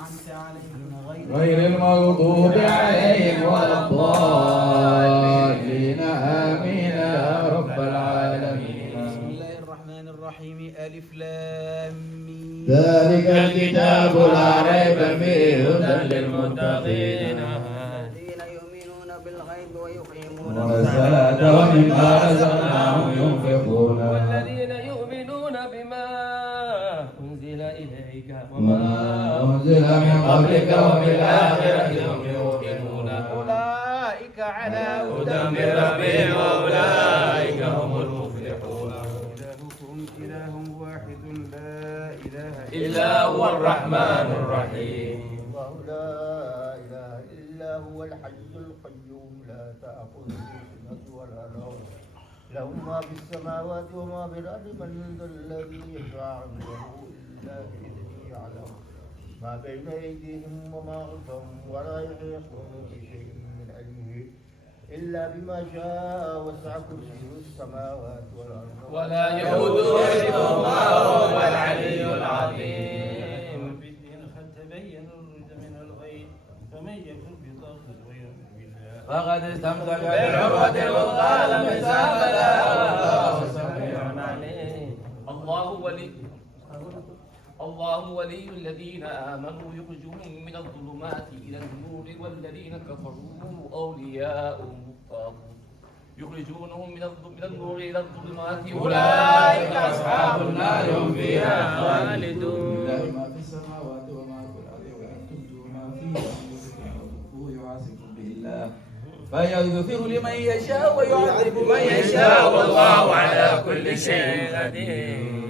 أنعمت عليهم غير المغضوب عليهم ولا الضالين آمين يا رب العالمين. بسم الله الرحمن الرحيم. ألف لام ميم. ذلك الكتاب لا ريب فيه هدى للمتقين الذين يؤمنون بالغيب ويقيمون والصلاة ومما رزقناهم ينفقون والذين يؤمنون بما أنزل إليك وما أنزل من قبلك وبالآخرة هم يوقنون أولئك على هدى من ربهم وأولئك هم المفلحون. إلهكم إله واحد لا إله إلا هو الرحمن الرحيم. الله لا إله إلا هو الحي القيوم لا تأخذه سنة ولا نوم له ما في السماوات وما في الأرض من ذا الذي يشفع عنده إلا بإذنه يعلم ما بين أيديهم وما خلفهم ولا يحيطون بشيء من علمه إلا بما شاء وسع كرسيه السماوات والأرض ولا يؤوده حفظهما وهو العلي العظيم. بالدين قد تبين الرشد من الغي فمن يكفر بطاغوت ويؤمن بالله فقد استمسك بالعروة الوثقى لا انفصام لها والله سميع عليم. الله ولي الذين آمنوا يخرجهم من الظلمات إلى النور والذين كفروا أولياؤهم الطاغوت يخرجونهم من النور إلى الظلمات أولئك أصحاب النار هم فيها خالدون. لله ما في السماوات وما في الأرض وإن تبدوا ما في أنفسكم أو تخفوه يحاسبكم به الله فيغفر لمن يشاء ويعذب من يشاء والله على كل شيء قدير.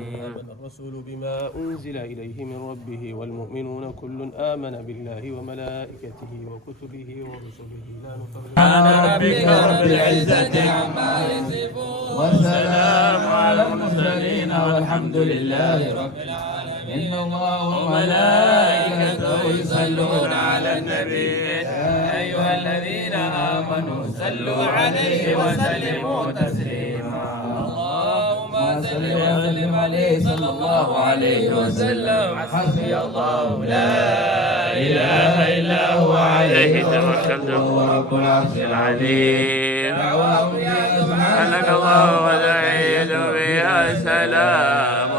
الرسول بما أنزل إليه من ربه والمؤمنون كل آمن بالله وملائكته وكتبه ورسله لا نفرق سبحان ربك رب العزة عما يصفون والسلام على المرسلين والحمد لله رب العالمين. إن الله وملائكته يصلون على النبي يا أيها الذين آمنوا صلوا عليه وسلموا تسليما. اللهم صل وسلم عليه صلى الله عليه وسلم. حسبي الله لا إله إلا هو عليه توكلت وهو رب العرش العظيم. دعواهم يا سبحانك الله ودعيت بها سلام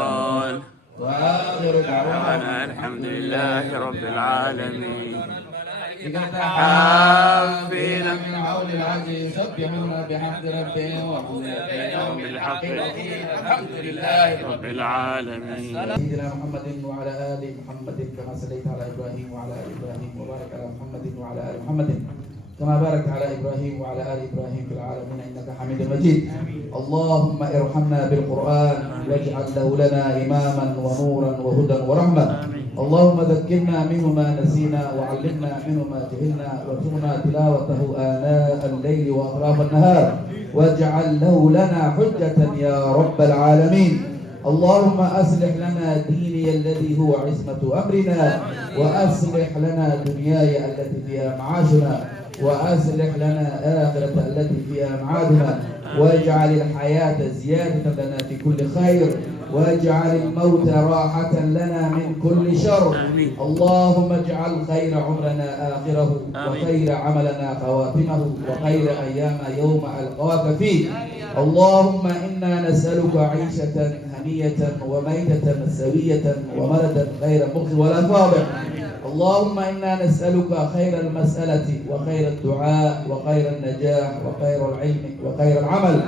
وآخر دعوانا الحمد لله رب العالمين. حافين من حول العرش يسبحون بحمد ربهم وقضي بينهم بالحق الحمد لله رب العالمين. سيدنا محمد وعلى آل محمد كما صليت على إبراهيم وعلى آل إبراهيم وبارك على محمد وعلى آل محمد كما باركت على إبراهيم وعلى آل إبراهيم في العالمين إنك حميد مجيد. اللهم ارحمنا بالقرآن واجعل له لنا إماما ونورا وهدى ورحمة. اللهم ذكرنا منه ما نسينا وعلمنا منه ما جهلنا وارزقنا تلاوته آناء الليل وأطراف النهار واجعل له لنا حجة يا رب العالمين. اللهم أصلح لنا ديني الذي هو عصمة أمرنا وأصلح لنا دنياي التي فيها معاشنا وأصلح لنا آخرة التي فيها معادنا واجعل الحياة زيادة لنا في كل خير واجعل الموت راحة لنا من كل شر. اللهم اجعل خير عمرنا آخره وخير عملنا خواتمه وخير أيام يوم ألقاك فيه. اللهم إنا نسألك عيشة هنية وميتة سوية ومردا غير مخزي ولا فاضح. اللهم إنا نسألك خير المسألة وخير الدعاء وخير النجاح وخير العلم وخير العمل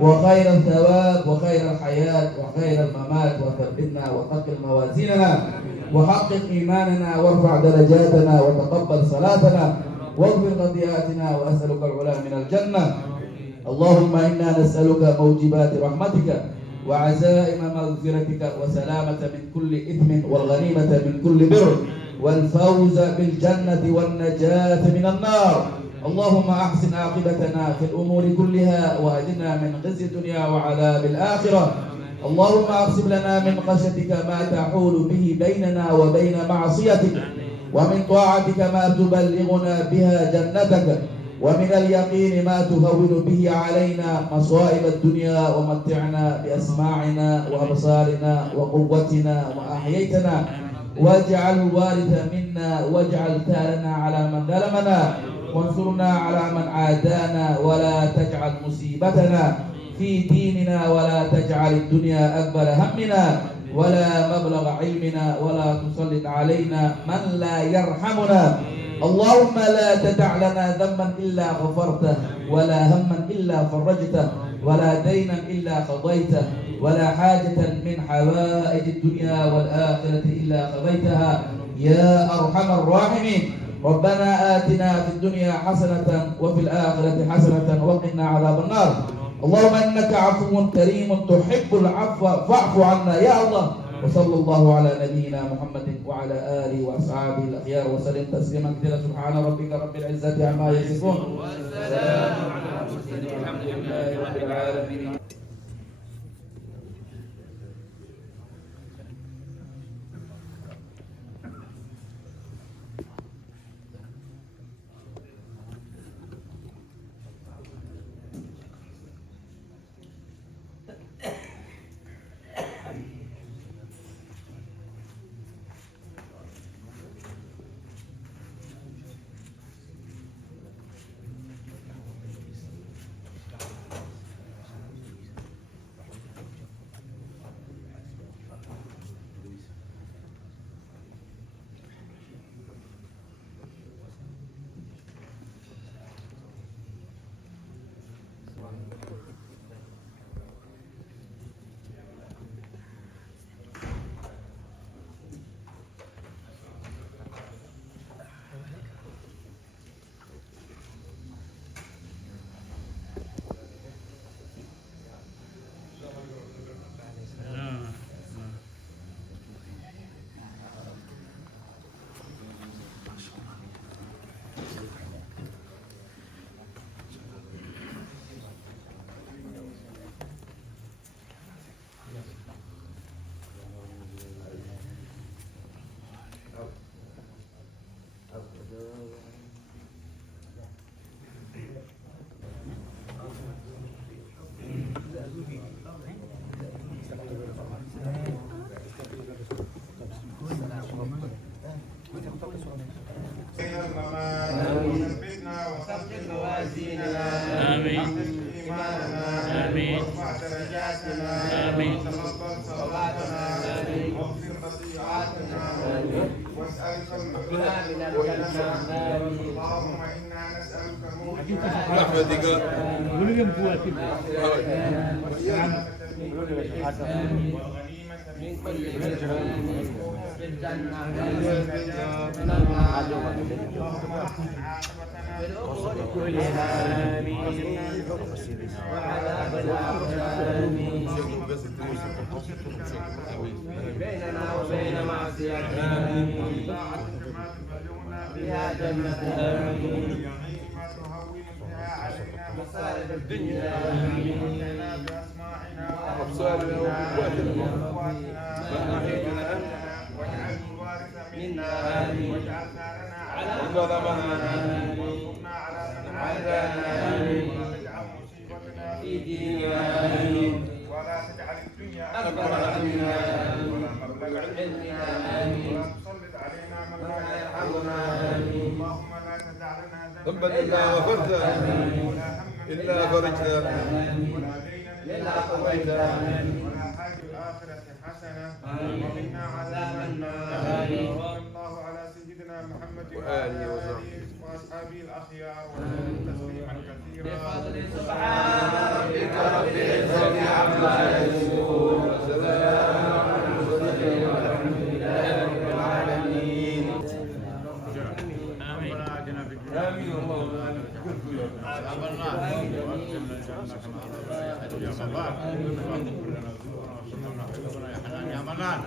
وخير الثواب وخير الحياة وخير الممات وثبتنا وثقل موازيننا وحقق إيماننا وارفع درجاتنا وتقبل صلاتنا واغفر خطيئاتنا وأسألك العلا من الجنة. اللهم إنا نسألك موجبات رحمتك وعزائم مغفرتك وسلامة من كل إثم والغنيمة من كل بر والفوز بالجنة والنجاة من النار. اللهم أحسن عاقبتنا في الأمور كلها وأجرنا من خزي الدنيا وعذاب الآخرة. اللهم اقسم لنا من خشيتك ما تحول به بيننا وبين معصيتك ومن طاعتك ما تبلغنا بها جنتك ومن اليقين ما تهون به علينا مصائب الدنيا ومتعنا بأسماعنا وأبصارنا وقوتنا وأحييتنا واجعل الوارث منا واجعل ثارنا على من ظلمنا وانصرنا على من عادانا ولا تجعل مصيبتنا في ديننا ولا تجعل الدنيا أكبر همنا ولا مبلغ علمنا ولا تسلط علينا من لا يرحمنا. اللهم لا تدع لنا ذنبا إلا غفرته ولا هما إلا فرجته ولا دينا إلا قضيته ولا حاجة من حوائج الدنيا والآخرة إلا قضيتها يا أرحم الراحمين. ربنا آتنا في الدنيا حسنة وفي الآخرة حسنة وقنا عذاب النار. اللهم إنك عفو كريم تحب العفو فاعف عنا يا الله. وصلى الله على نبينا محمد وعلى آله وأصحابه الأخيار وسلم تسليما كثيرا. سبحان ربك رب العزة عما يصفون وسلام على المرسلين والحمد لله رب العالمين. ثبتنا وثبت موازيننا وحفظ إيماننا وارفع درجاتنا وتقبل صلاتنا واغفر خطيئاتنا واسألك الهدى والنجاة. اللهم إنا نسألك موجبات والغنيمة من كل الجنة اللهم احسن عاقبتنا في الأمور كلها وعذاب الآخرة بيننا وبين معصيتك طاعتك ما تبلغنا بها جنتك ما تهون بها علينا مصائب الدنيا ومتعنا بأسماعنا وأبصارنا وقواتنا واجعل الوارث منا واجعل ثارنا على من ظلمنا وانصرنا على من عادانا ولا تجعل مصيبتنا في ديننا ولا تجعل الدنيا اكبر همنا ولا مبلغ علمنا ولا تسلط علينا من لا يرحمنا. اللهم لا تدع لنا ذنبا الا غفرته ولا هما الا فرجته ولا دينا الا قضيته ولا حاجه الاخره حسنه وقنا عذاب النار. صلى الله على سيدنا محمد وآله وأصحابه الأخيار وسلم تسليما كثيرا. بفضل سبحان ربك رب العزة عما يصفون وسلام على المرسلين والحمد لله رب العالمين. آمين. آمين. يا منان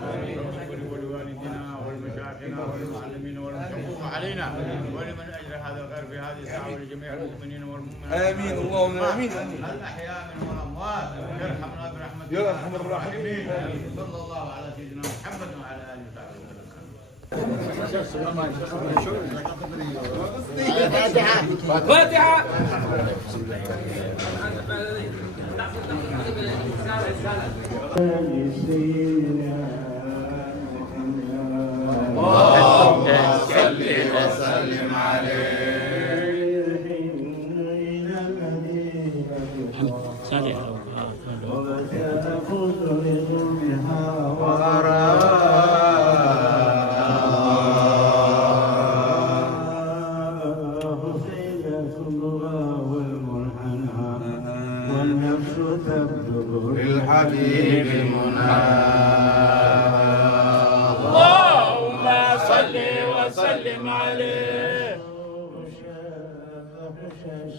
ولوالدنا ولمشايخنا وللمعلمين والمشرفين علينا ولمن اجرى هذا الخير في هذه الساعه ولجميع المؤمنين والمؤمنات. امين. اللهم امين. الاحياء منهم والاموات يرحمنا برحمته يا ارحم الراحمين. صلى الله على سيدنا محمد وعلى اله وصحبه. فاتحه. سيدنا محمد اللهم صل وسلم عليه. وبتأخذ لظلمها حسينة والمنحنى والنفس تبلغ بالحبيب المنى. اللهم صل وسلم عليه.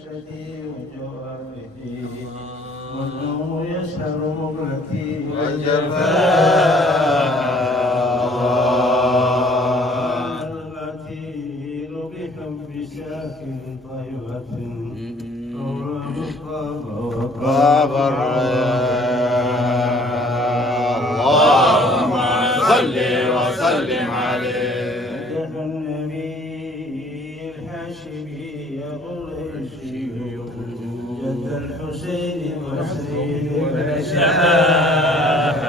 شديد جوابه والنوم يسهر مبلتي والجفاء القتيل بحب ساكن طيبة وقاب اللهم صل وسلم عليه. النبي الهاشمي القرشي جد الحسين وسيد الشباب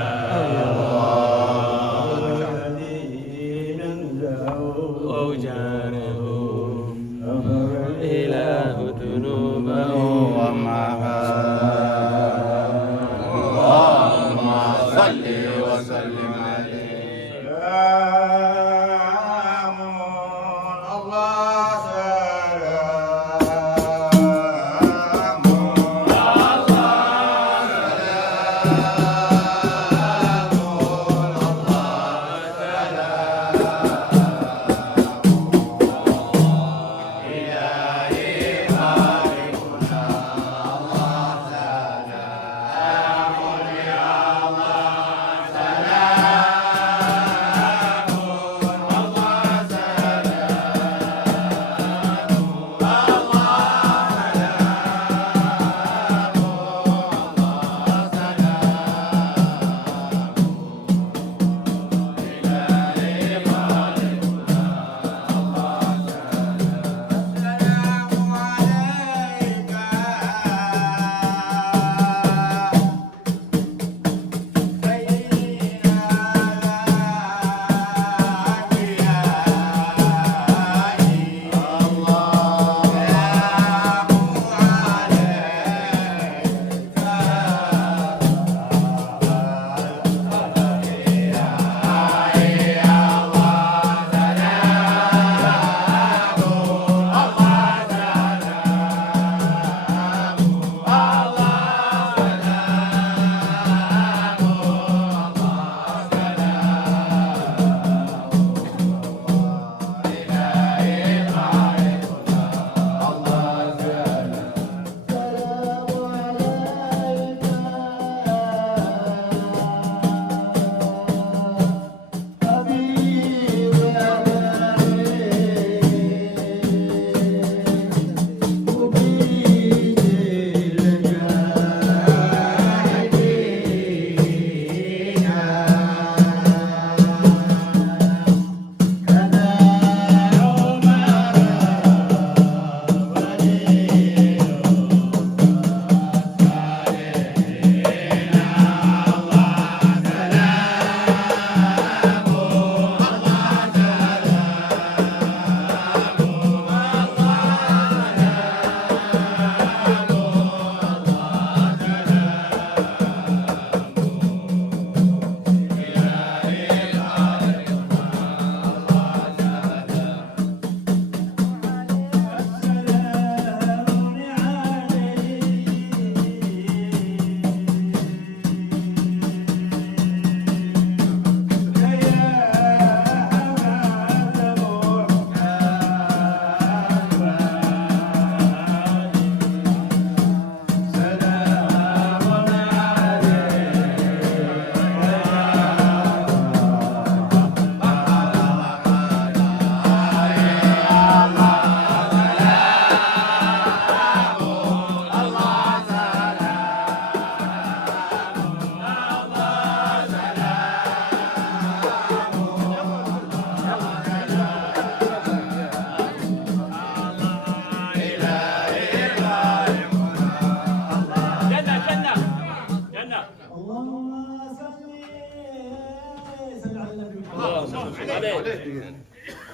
الذين دعوا أوجاره غفر إله ذنوبه ومعها اللهم صل وسلم عليه. سلام الله سلام الله سلام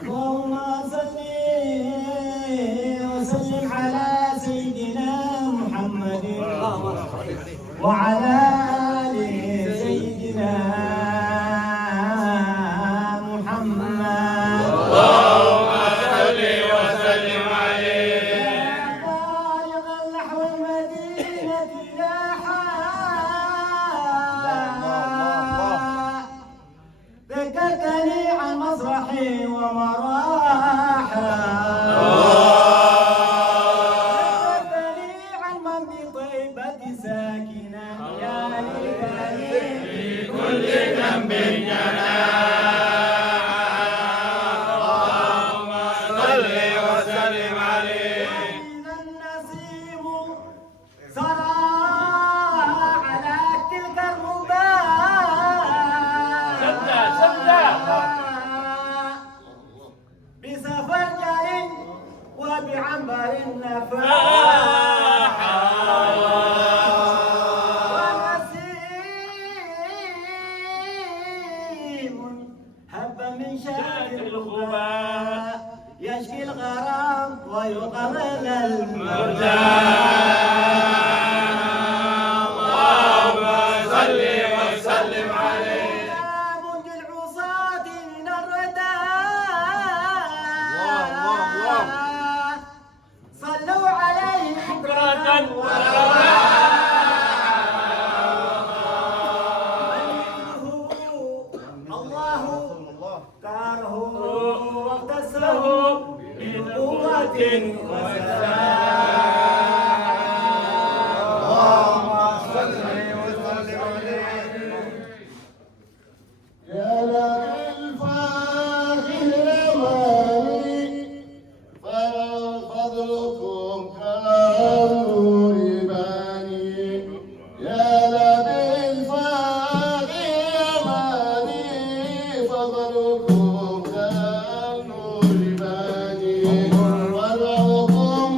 اللهم صل وسلم على سيدنا محمد وعلى آل سيدنا محمد. اللهم صل وسلم عليه. يا طارق نحو المدينة لاحا ذكرتني عن مسرحي ومراحا ذكرتني عن من بطيبة ساكنا يا ليالي كل ذنب اللهم صل وسلم عليه. وإذا النسيم سرى على تلك الرباع بسفرجل وبعنبر النفاح ونسيم هب من شاة الغباء يشكي الغرام ويقبل اللهم صل وسلم عليه. منج العصاة من الرداء صلوا عليه بكرة الله كاره واغتسله من قوة اللهم صل وسلم عليه. يا للفاخر الأماني فضلكم كالنور باني. يا للفاخر الأماني فضلكم كالنور باني. ورعكم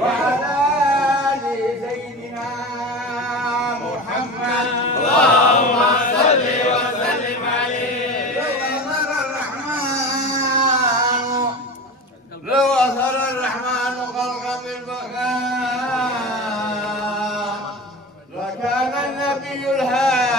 وعلى آل سيدنا محمد اللهم صل وسلم عليه. لو أثر الرحمن خلقا بالبكاء لكان النبي الهادي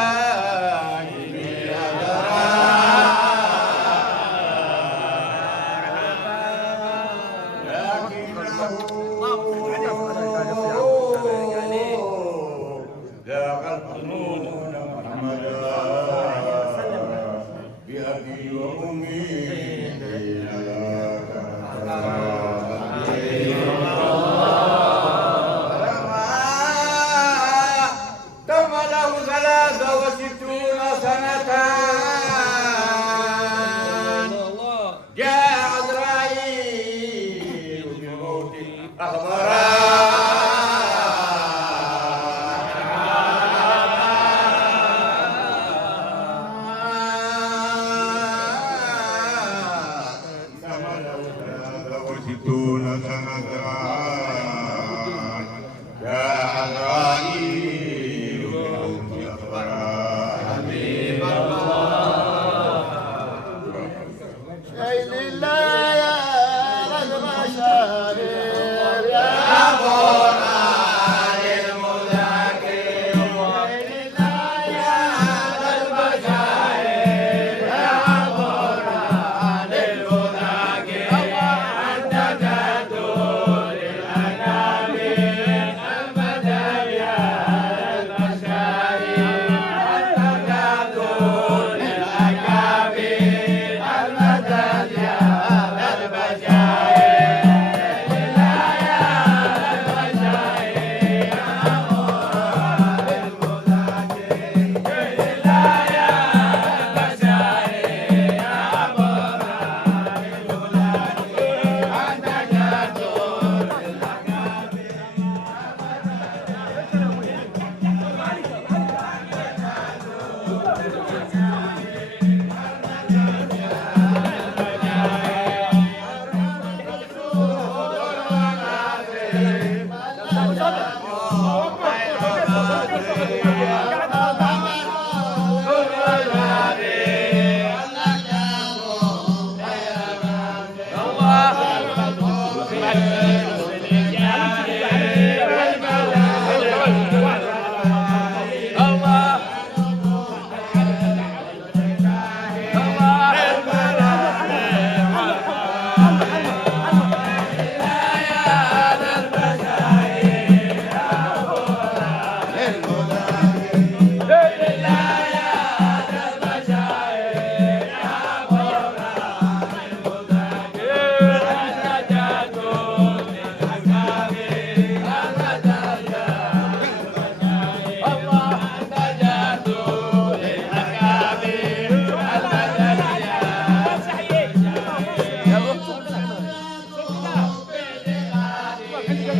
يا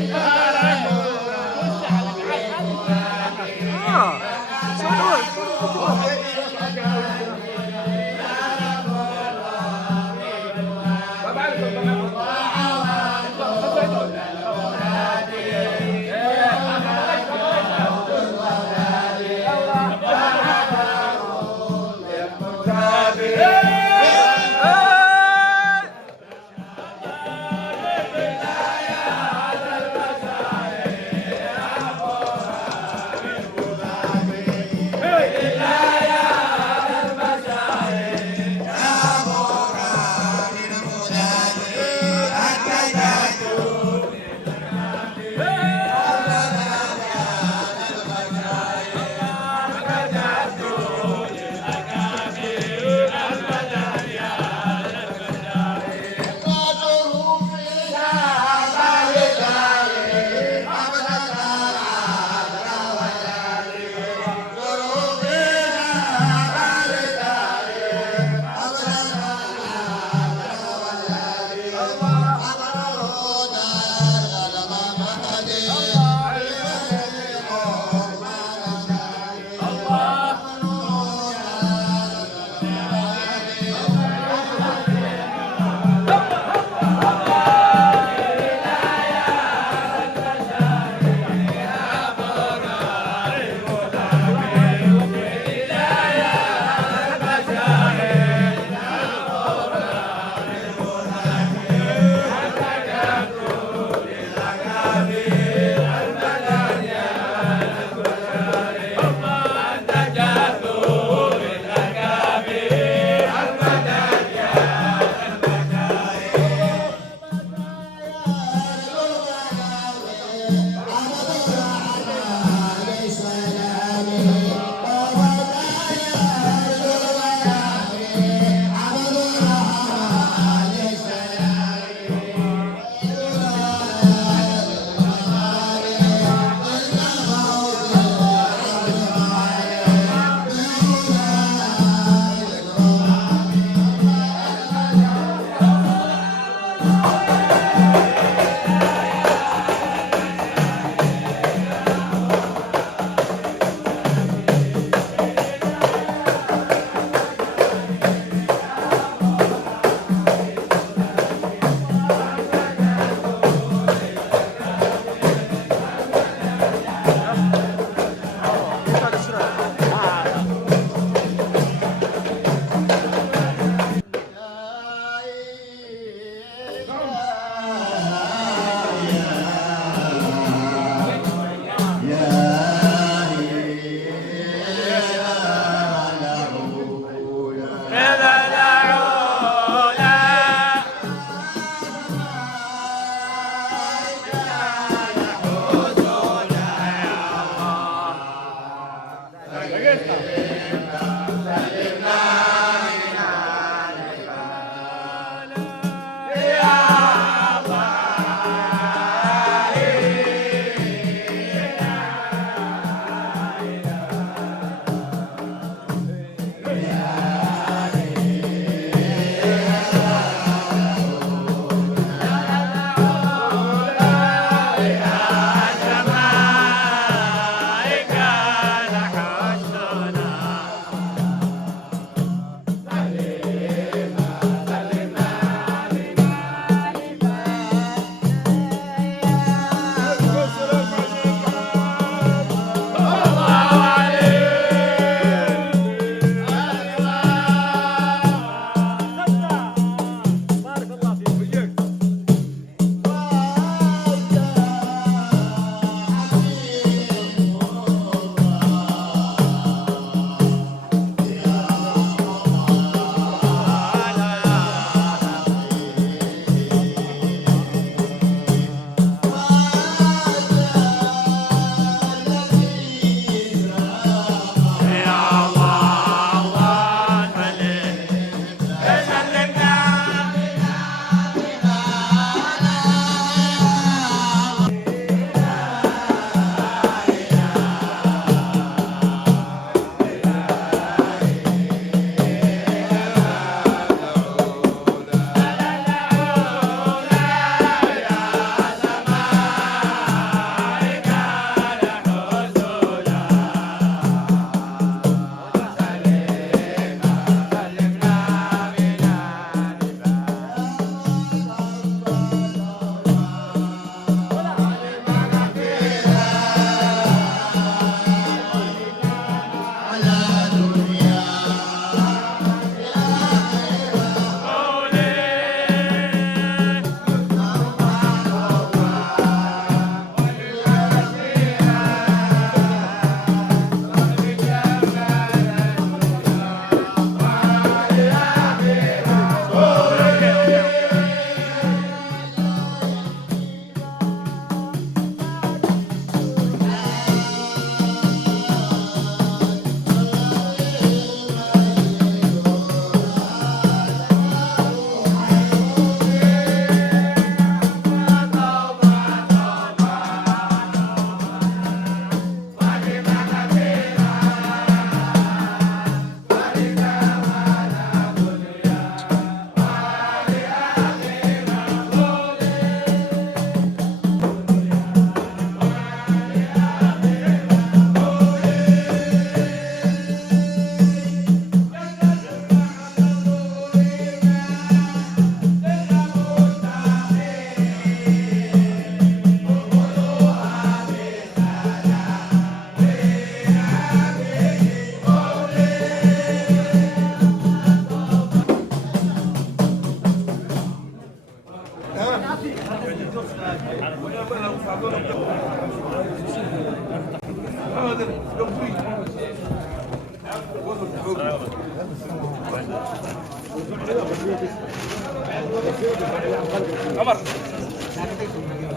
عمر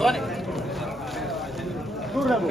غني دور ابو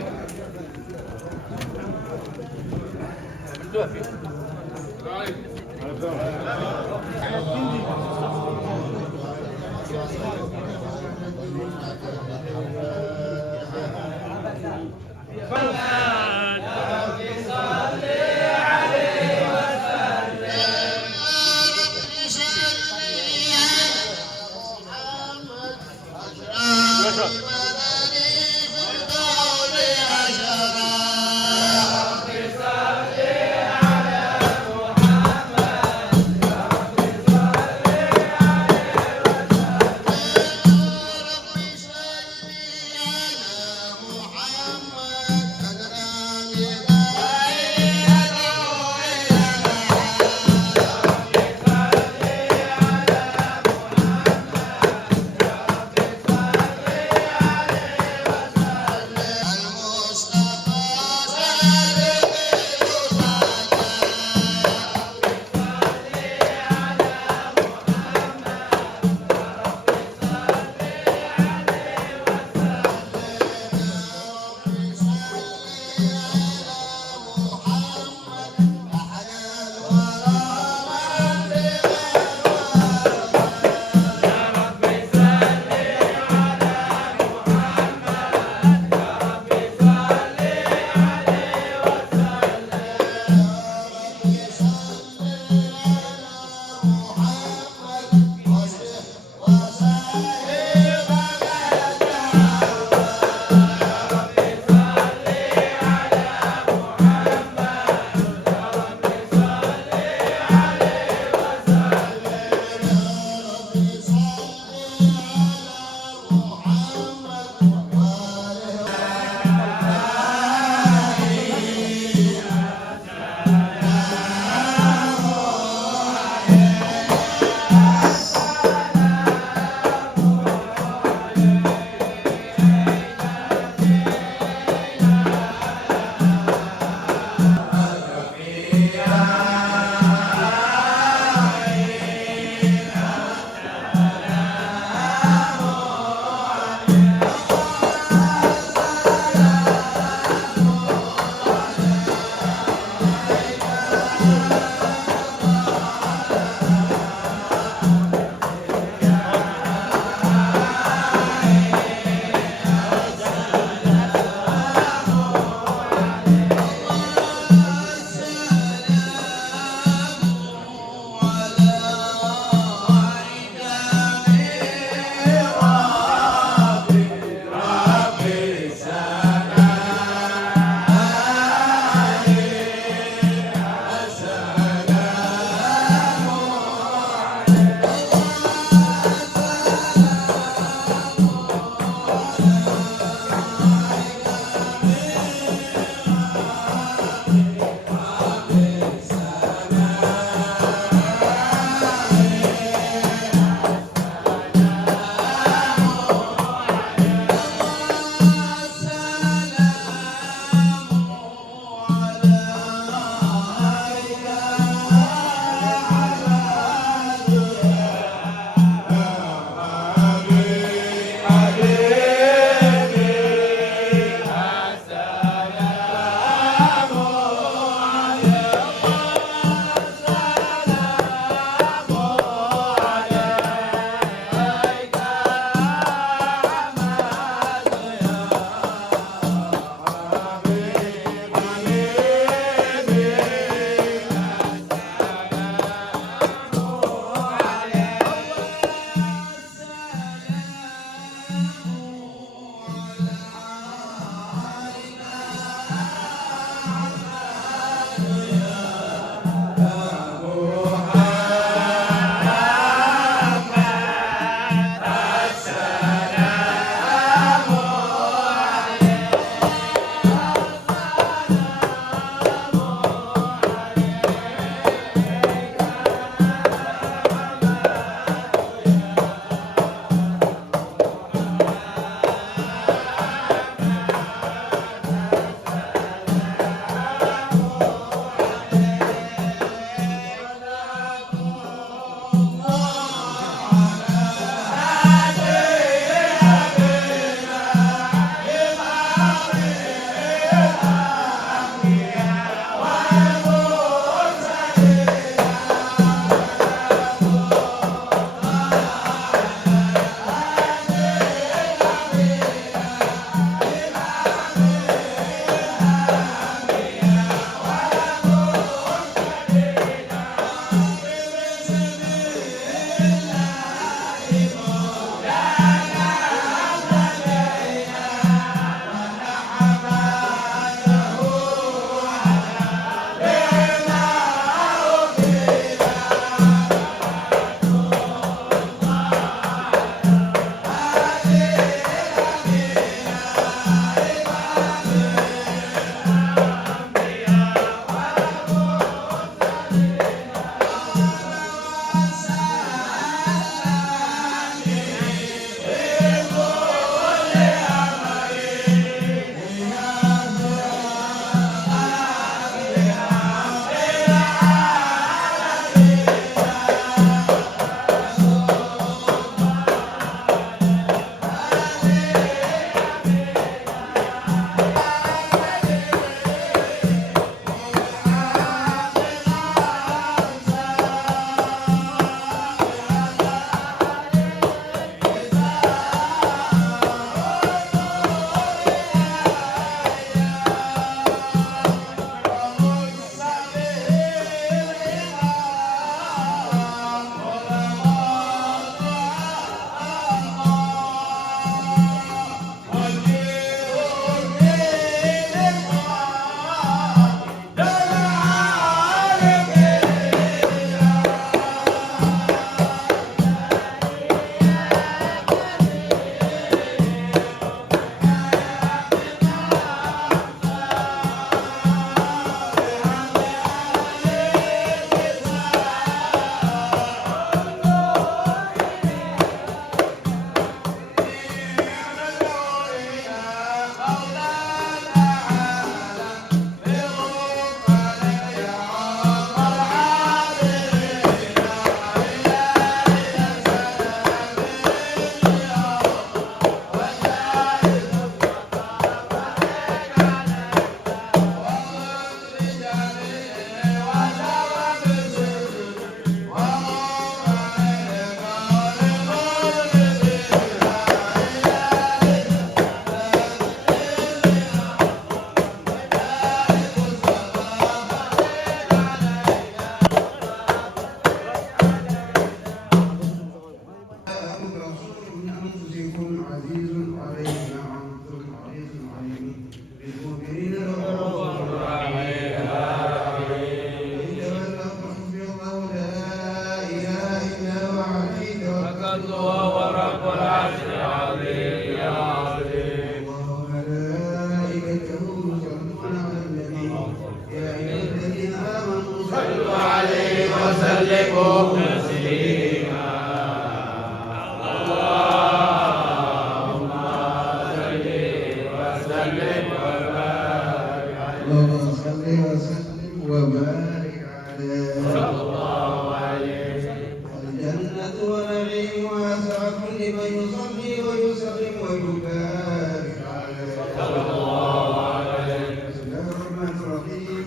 اللهم صل وسلم وبارك عليه صلى الله عليه وسلم. الجنة ونعيمها سعة لمن يصلي ويسلم ويبارك عليه صلى الله عليه وسلم. بسم الله الرحمن الرحيم.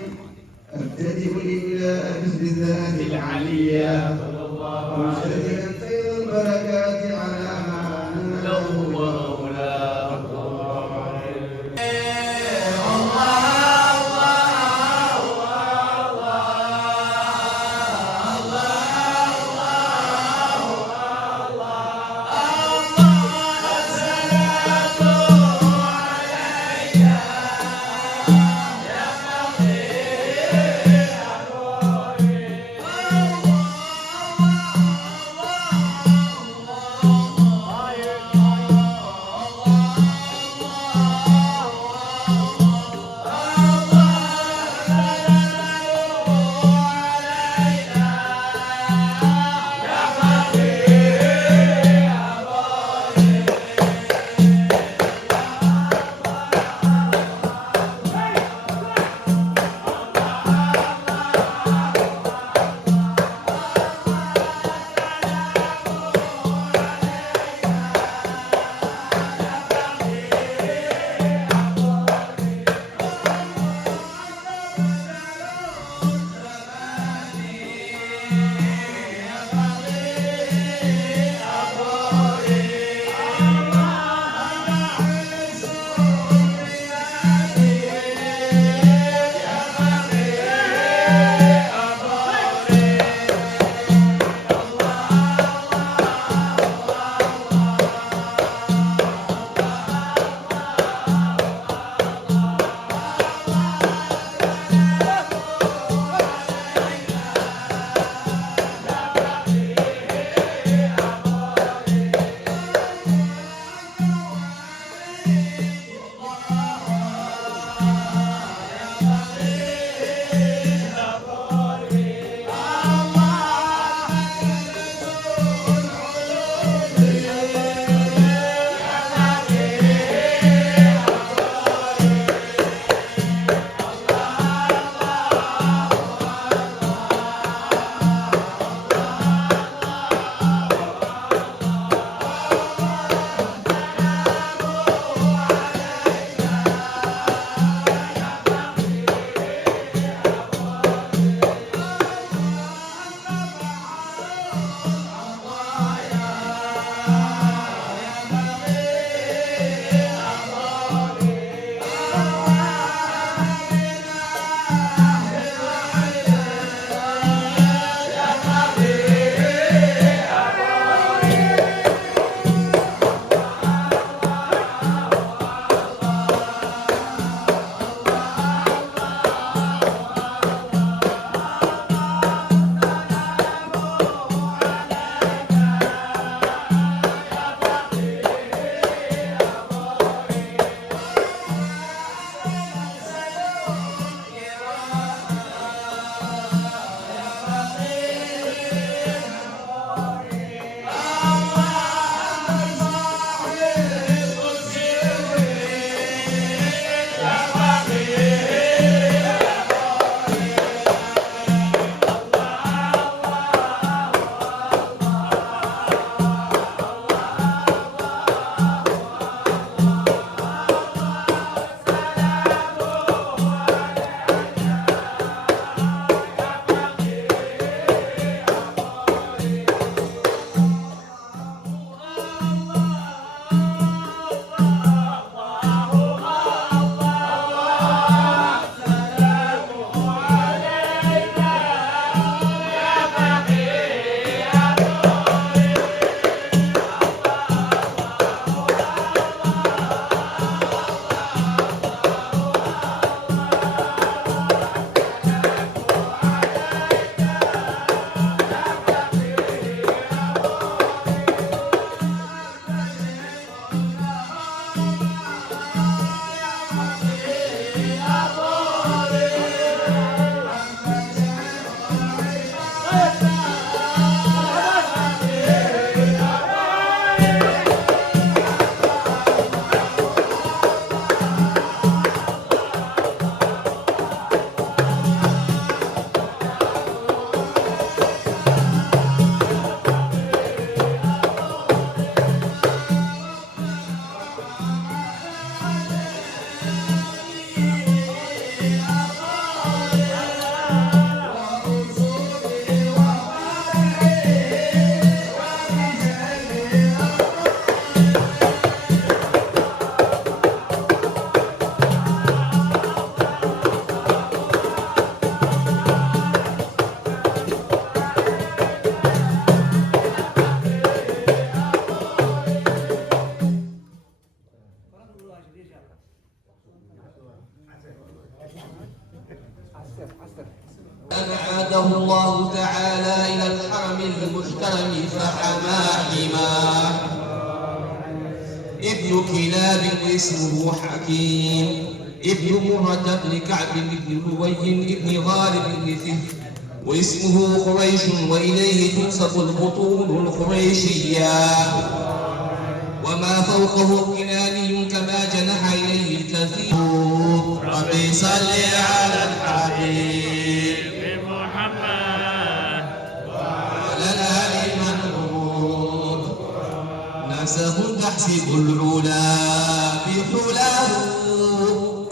ابتدئ الإملاء باسم الذات العلية مشتدلا خير البركات على ما الله أعاده الله تعالى إلى الحرم المحترم فحما حماه. ابن كلاب اسمه حكيم ابن مرة بن كعب بن لؤي بن غالب بن فهر واسمه قريش وإليه تنسب البطون القريشية وما فوقه كناني كما جنح إليه الكثير. ربي صل على الحبيب محمد وعلى الآل المنور. نسه تحسب العلا بحلاه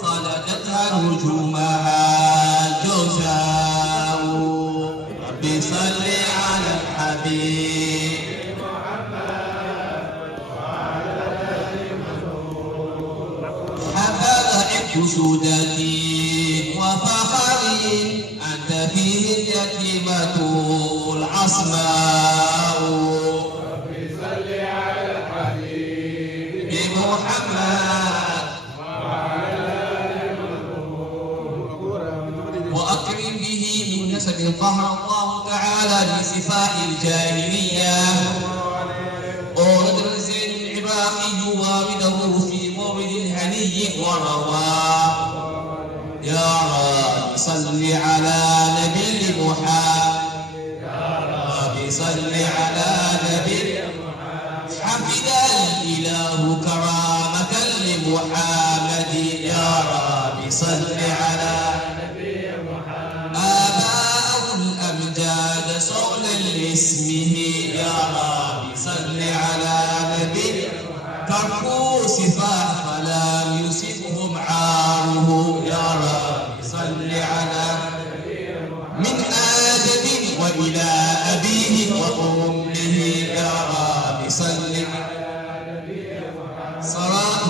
قلدتها نجومها الجوزاء. ربي صل على الحبيب سودتي وفخري أنت فيه اليتيمة العصماء. ربي صل على الحبيب بمحمد وعلى آل وأكرم به من نسب قهر الله تعالى لسفاح الجاهلية. أورد زين العراقي والده في مورد الهني وروى. يا رب صل على نبي محمد. يا رب صل على نبي محمد. حمد الإله كرامة لمحمد. يا رب صل على نبي محمد. آباء الأمجاد صولا لاسمه. يا رب صل على نبي تركوا سفاح فلم يصبهم عاره. يا رب صل على من آدم وإلى أبيه وأمه. يا رب صل صلاة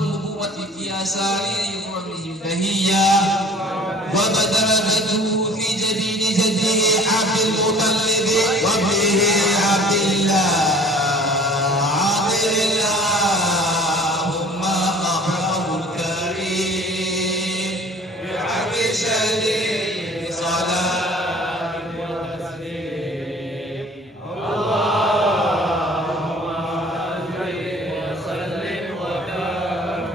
النبوة في أسارير قرنه البهية وبدرجته في جبين جده عبد المطلب وابنه عبد الله. اللهم أقرب الكريم بعبد شديد صلاة وتسليم. اللهم صل وسلم وبارك.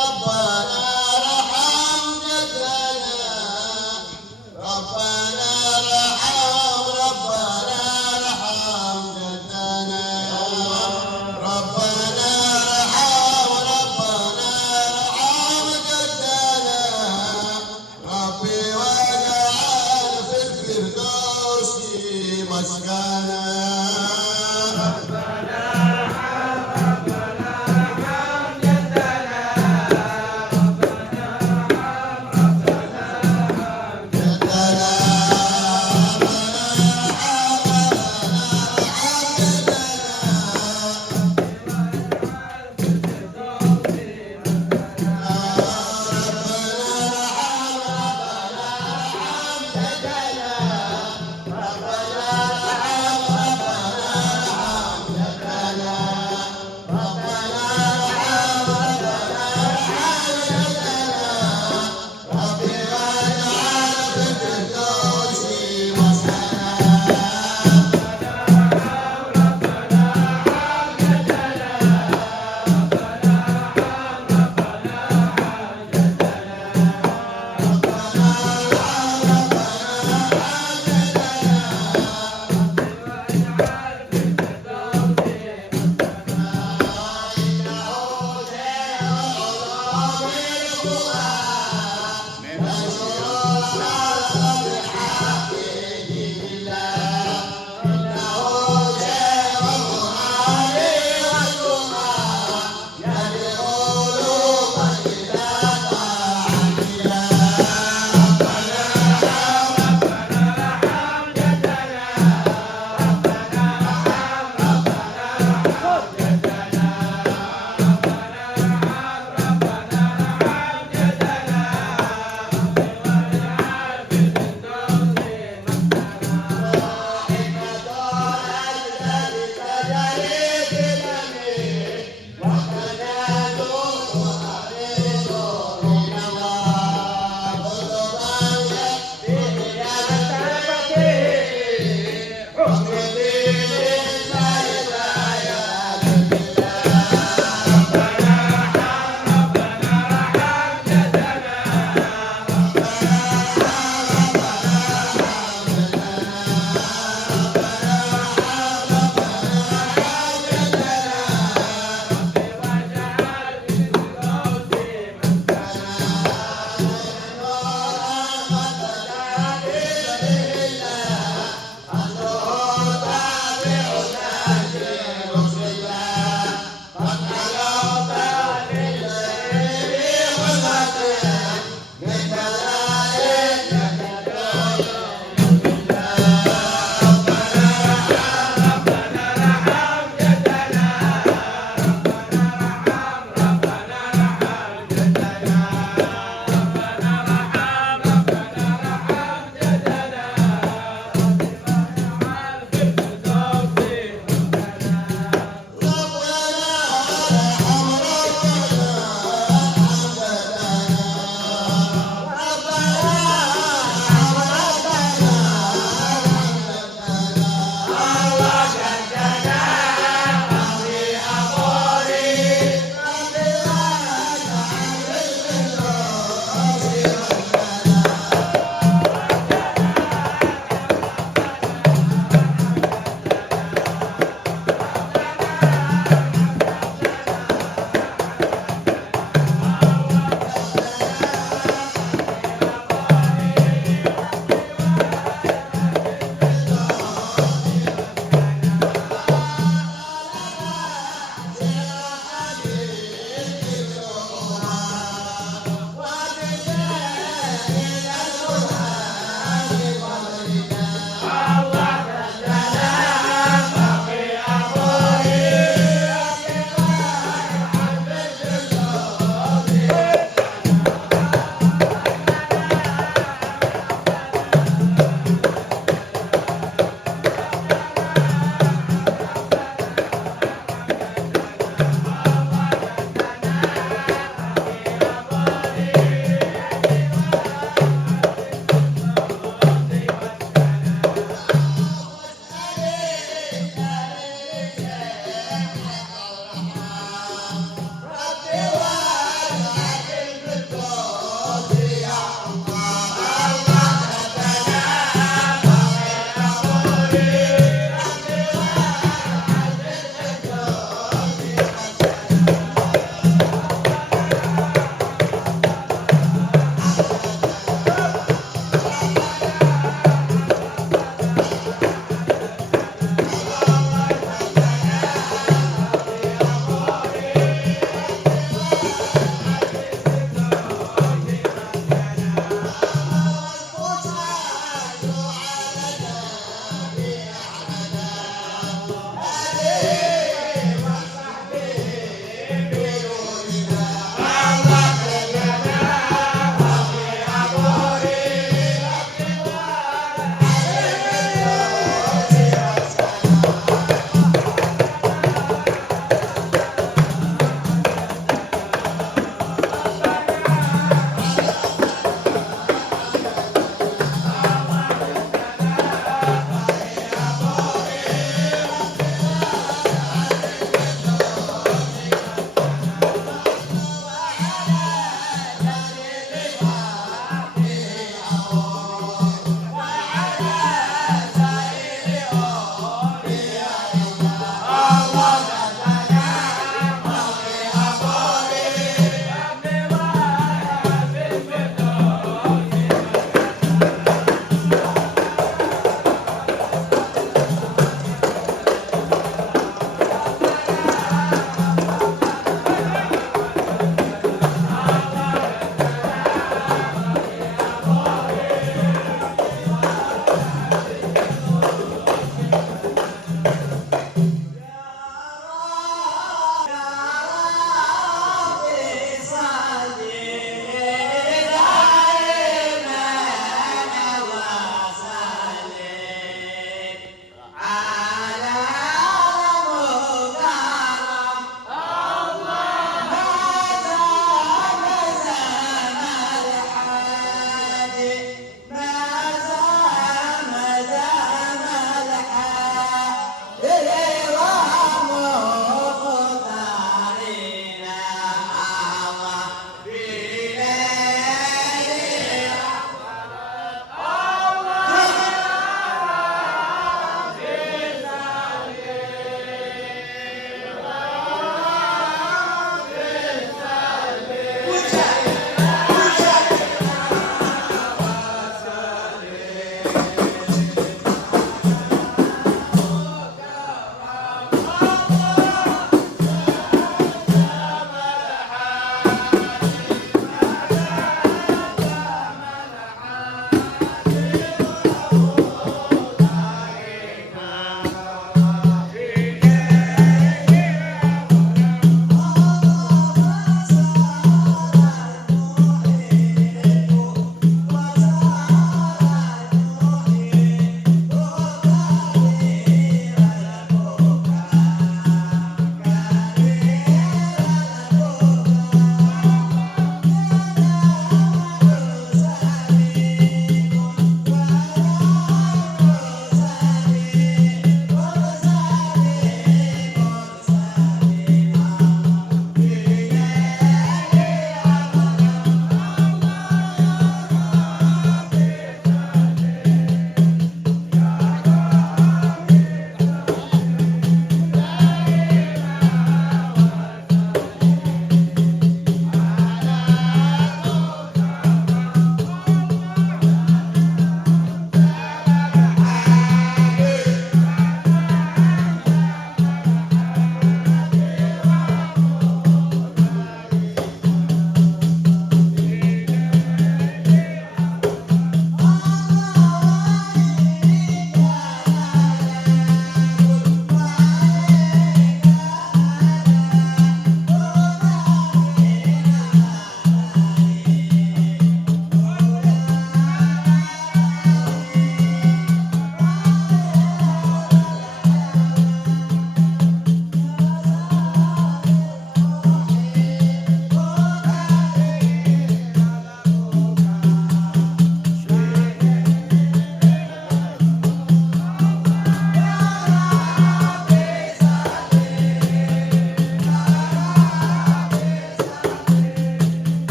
ربنا ارحم جدنا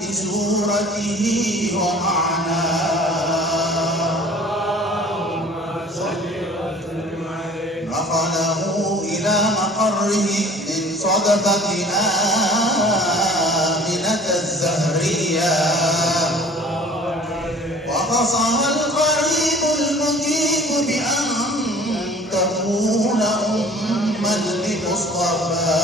بسورته ومعناه نقله إلى مقره من صدفة آمنة الزهرية وقصها القريب المجيب بأن تكون أما لمصطفى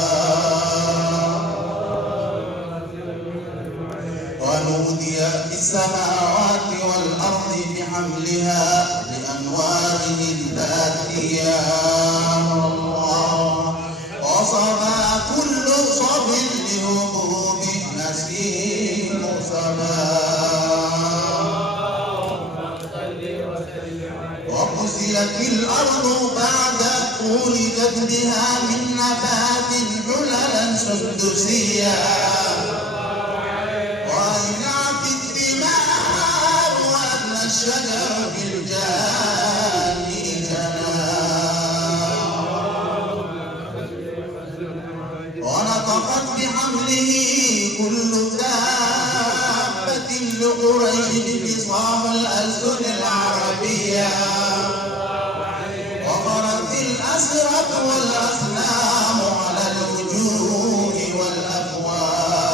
ونودي في السماوات والأرض بحملها لأنواره الذاتية وصبا كل صب لهبوب نسيم صبا وقسلت الأرض بعد طول جدها من نبات حللا سدسيا وإنعت الدماء وأن الشجر بالجان جنى ونطقت بحمله كل دابة لقريش بصام الألسن العربية وقرت الأسرة والأصنام على الوجوه والأفواه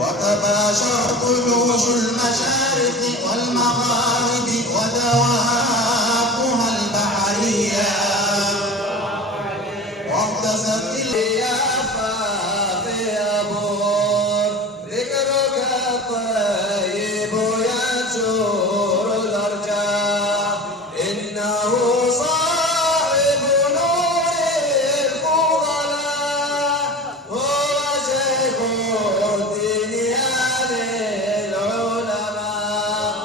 وتباشرت وحوش المشارق والمغارب ودوابها البحرية واقتست اليافا في أبور ذكرك طيب ينشر الأرجاء إنه صاحب نور الفضلاء هو شيخ الدين للعلماء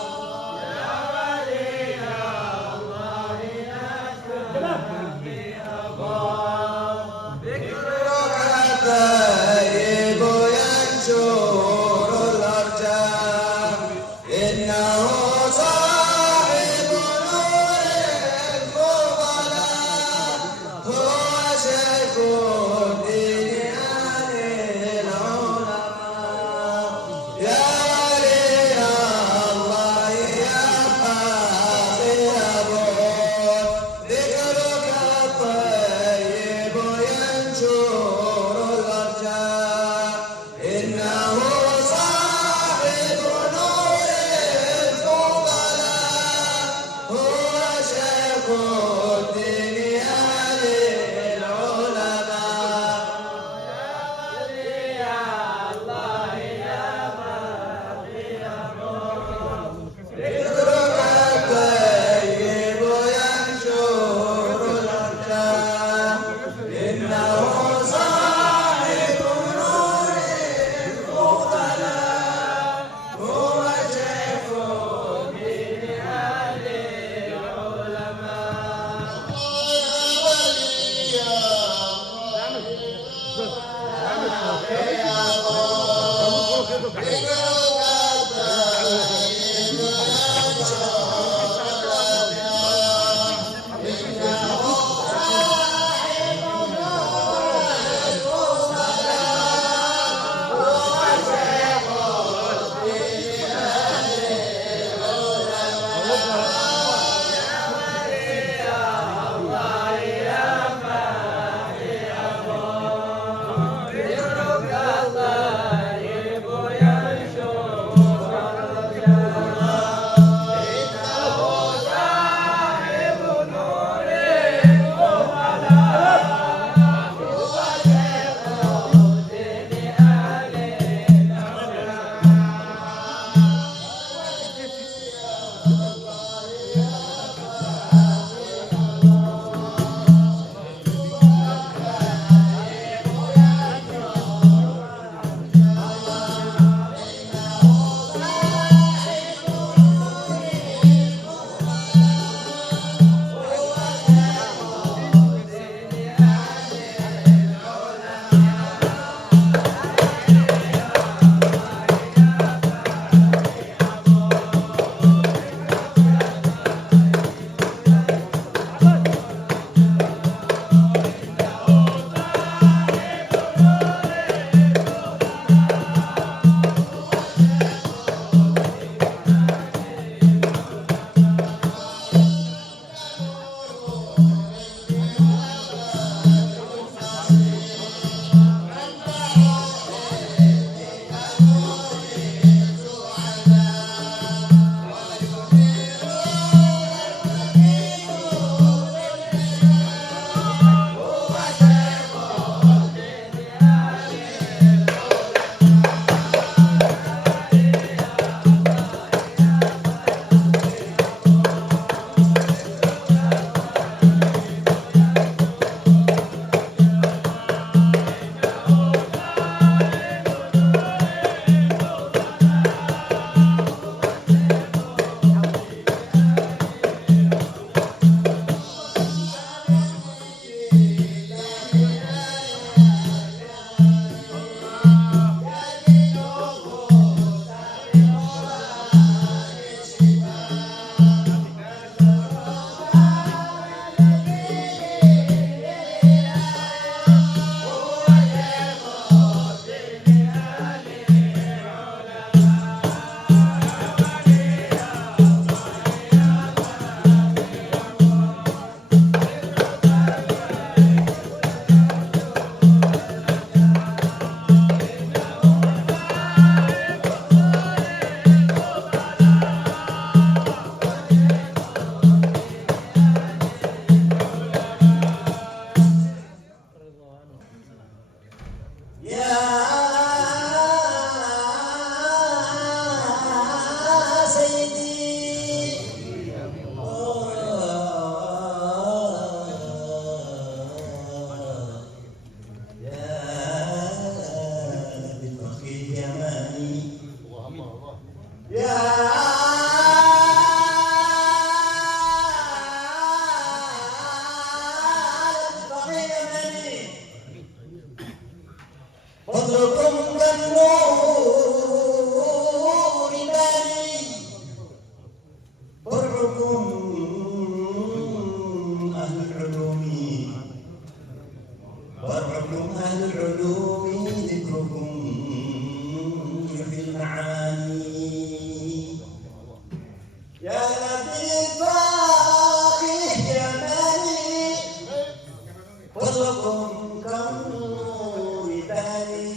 فضلكم كالنور باري بركم أهل العلوم بركم أهل العلوم ذكركم في المعاني يا لطيف باقي جمالي فضلكم كالنور باري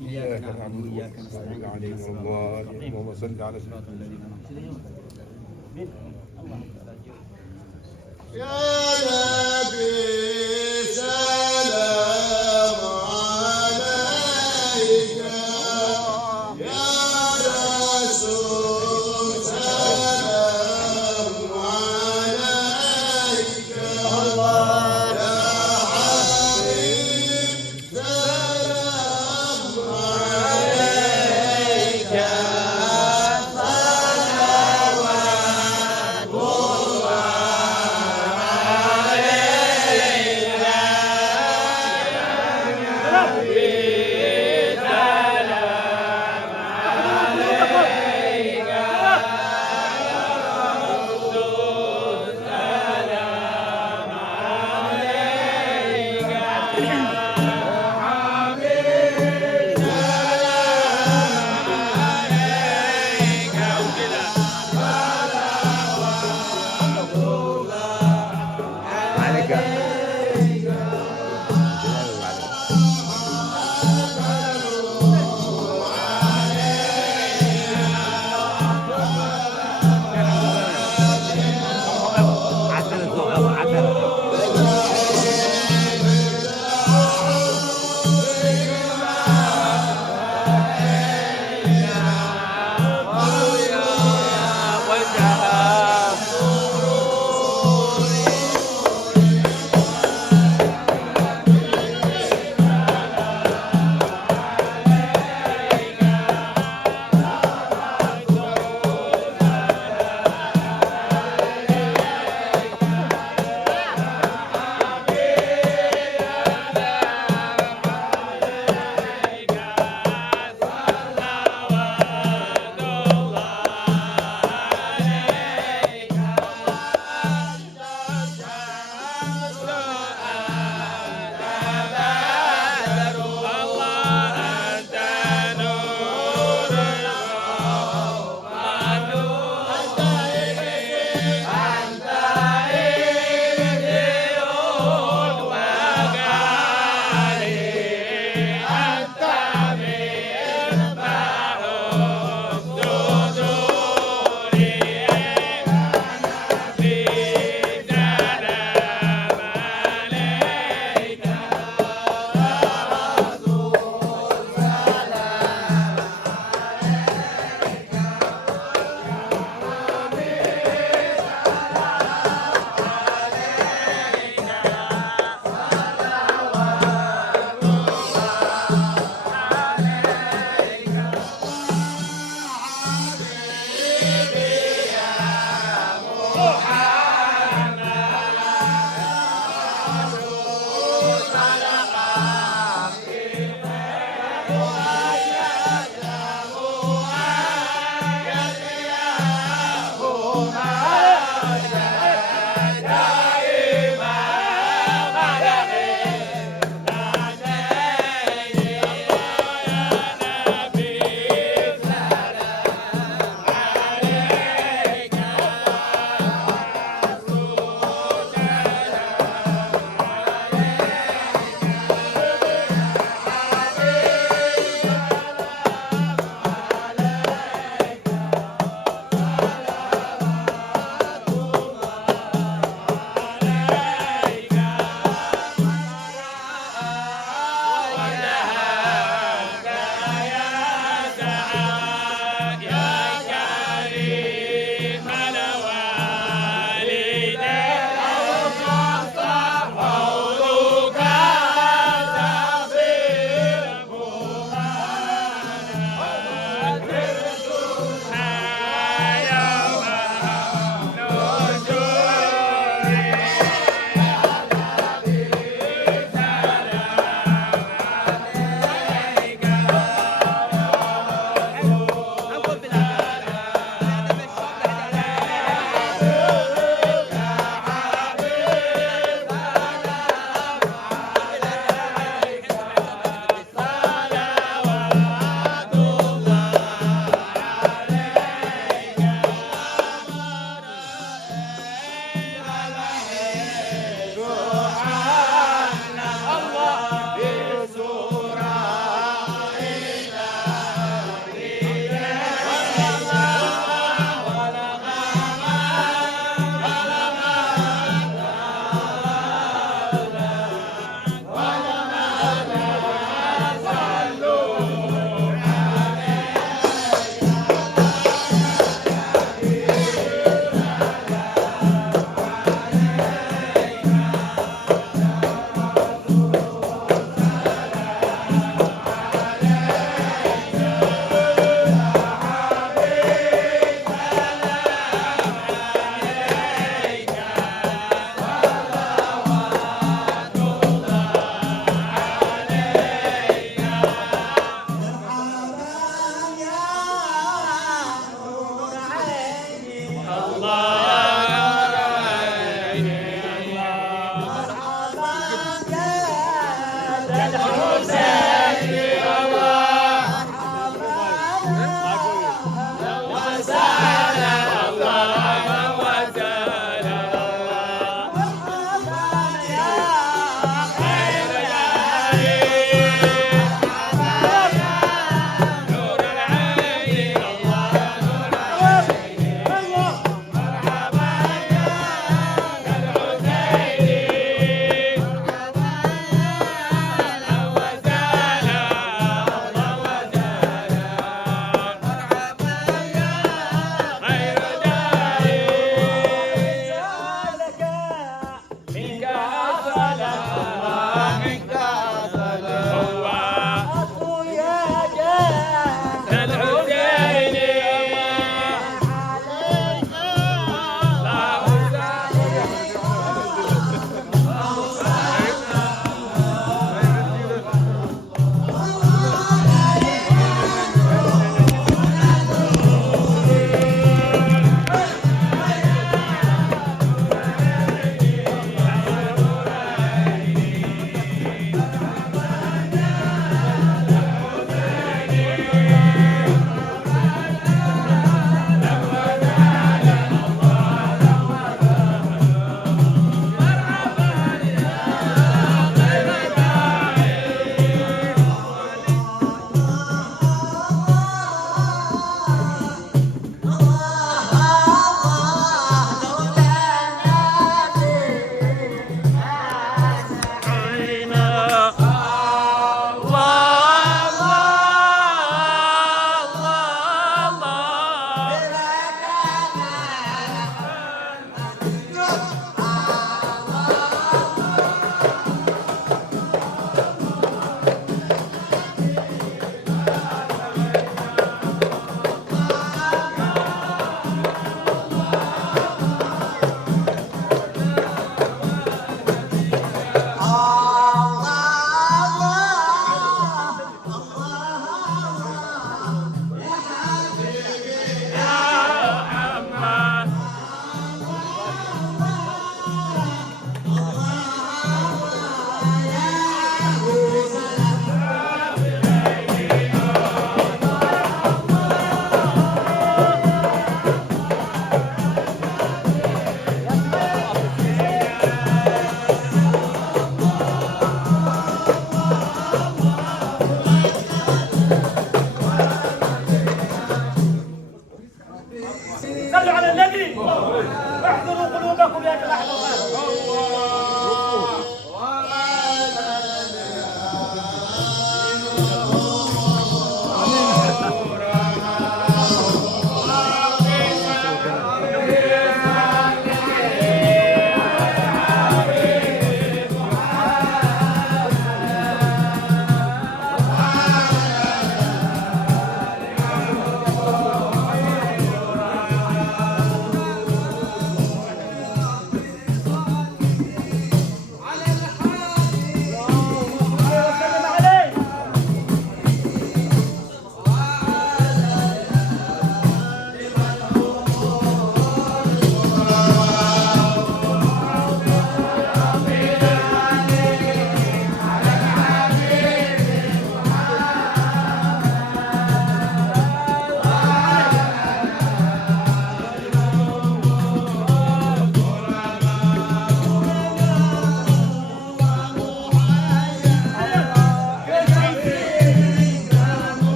إياك نعبد وإياك نستعين علينا الله اللهم صل على سيدنا يا نبي سلام عليك يا رسول سلام عليك الله يا حبيب سلام عليك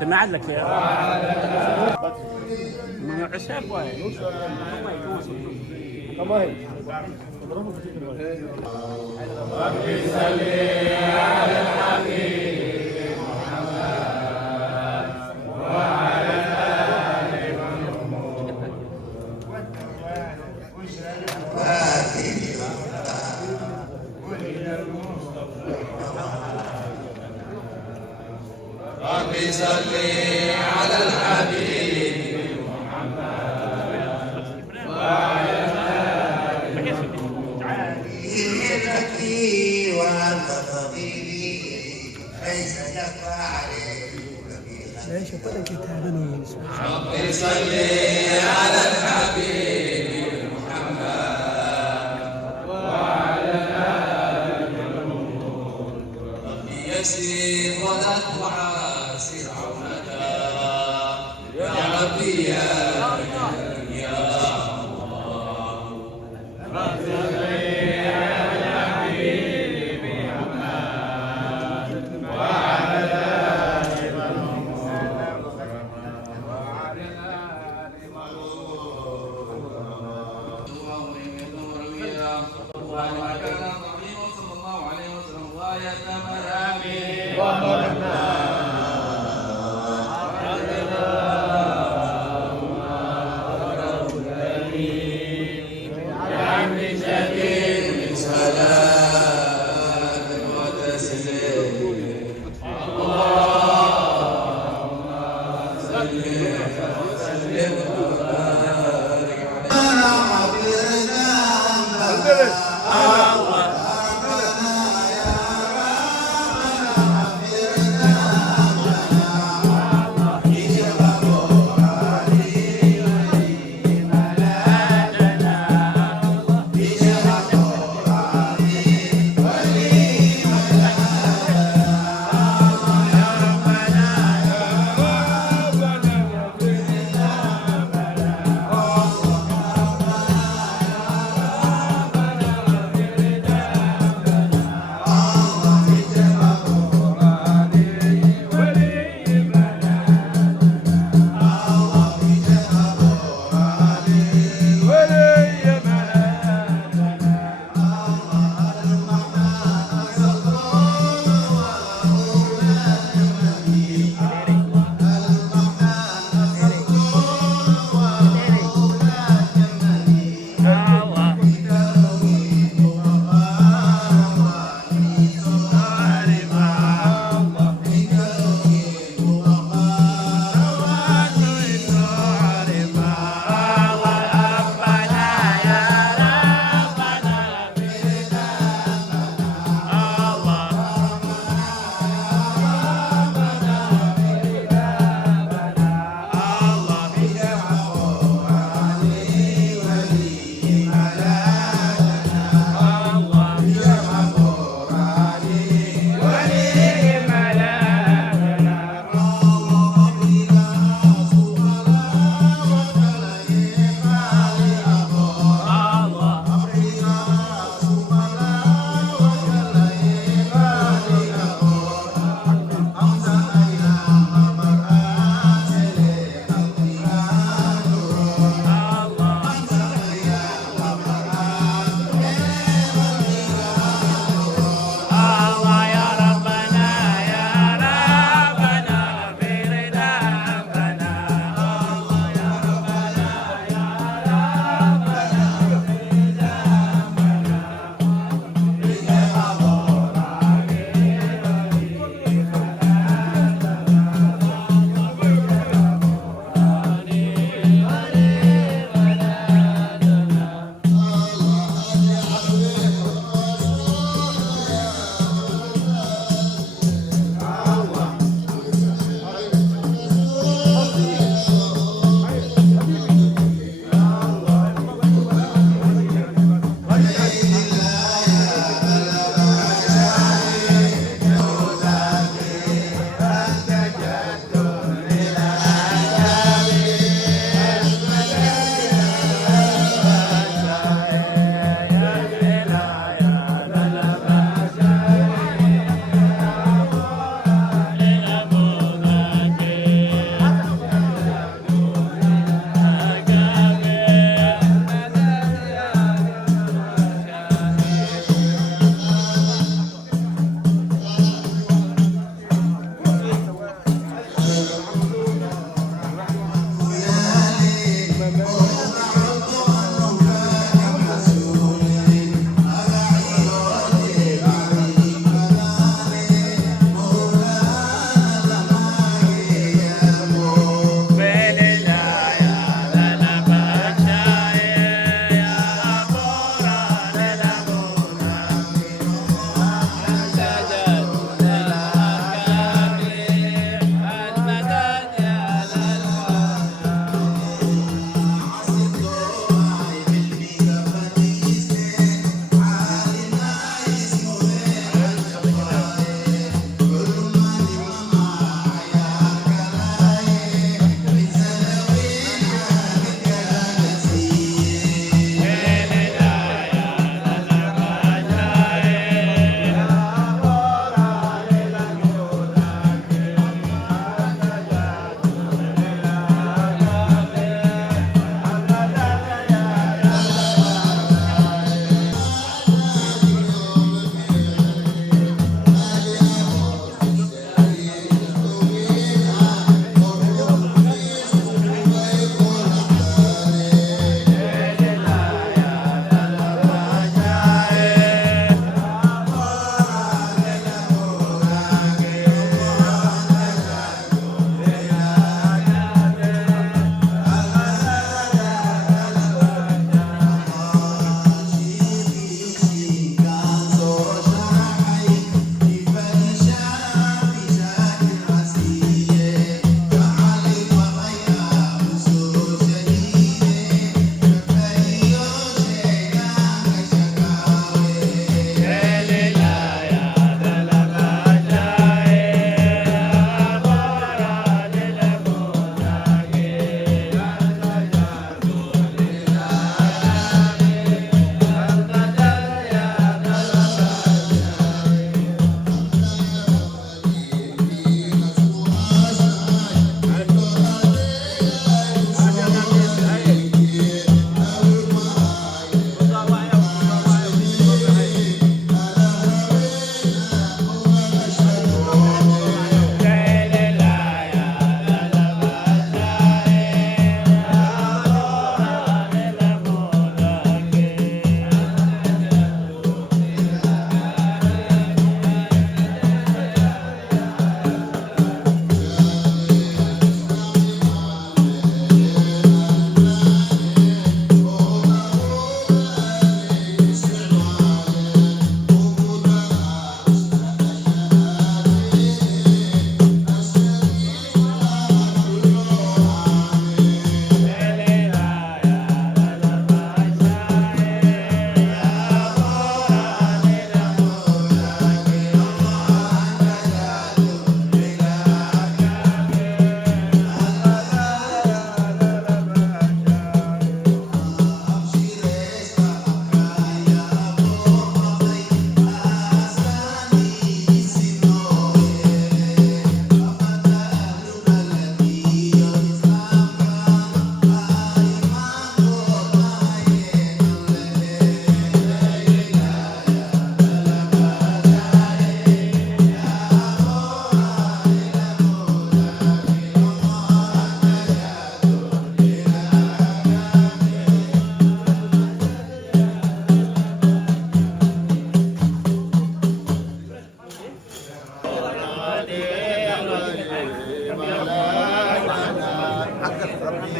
سمعت لك يا عساب وايد ربي صل على الحبيب محمد وعلى آله بكي وأنت طبيبي ليس يخفى عليك. ربي صل على الحبيب محمد وعلى آله ربي يسير ولا تعاسر عونك يا ربي يا ربنا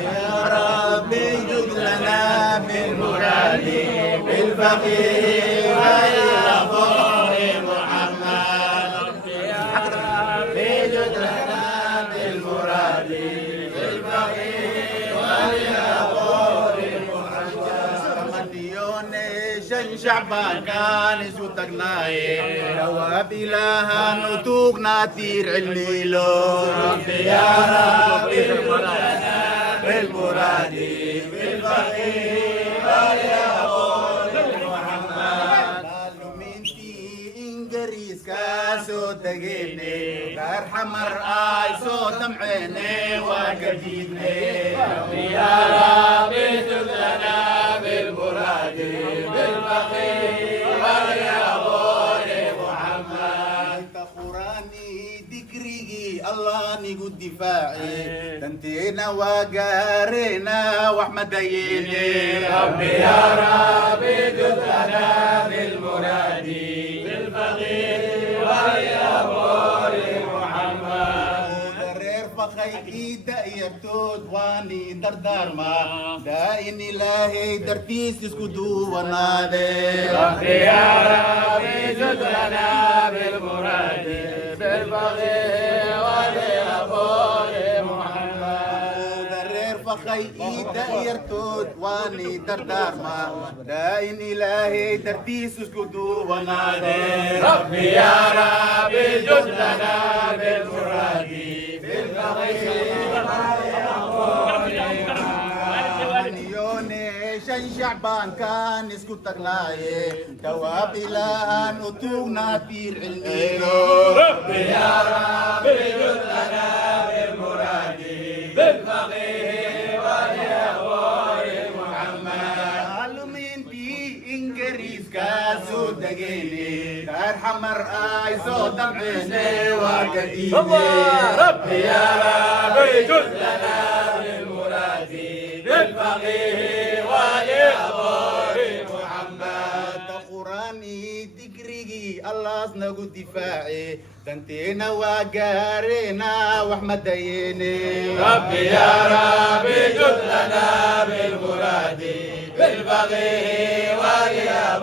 يا ربي جد لنا بالمراد بالفقير والغفور محمد يا ربي جد لنا بالمراد بالفقير والغفور محمد شن شعبان كان سوتقناي رواب إلها نتوقنا تير علمي له ربي يا ربي بالمراد بالفقير يا قول محمد قالوا منتي انقريس كاسو تقيني دار حمر آي صوت معيني وكديدني ربي يا ربي تبلنا بالمراد بالفقير يا قول محمد قراني ذكري الله نقول دفاعي تنتينا وقارينا واحمد ديني ربي يا ربي جدنا بالمراد بالفقير ويا بوري محمد درير فخي دايرتود واني دردار ما داين الهي درتيس تسكدو ونادي ربي يا ربي جدنا بالمراد بالفقير ويا بوري محمد درير فخي دايرتود واني دردار ما داين الهي درتيس تسكدو ونادي ربي يا ربي جدنا بالمراد شن شعبان كان يسكت تغلاي دواب إلها نتوقنا تير علمي ربي يا ربي جدنا بالمراد بالفقير ويا غوري محمد قالوا منتي انقريس كاسو دقيني دار حمر آي صوت عيني وقديني ربي يا ربي جدنا بالمراد بالفقير ويا غوري محمد قراني ذكري الله نقول دفاعي تنتينا وقارينا واحمد ديني ربي يا ربي جد لنا بالمراد بالفقير ويا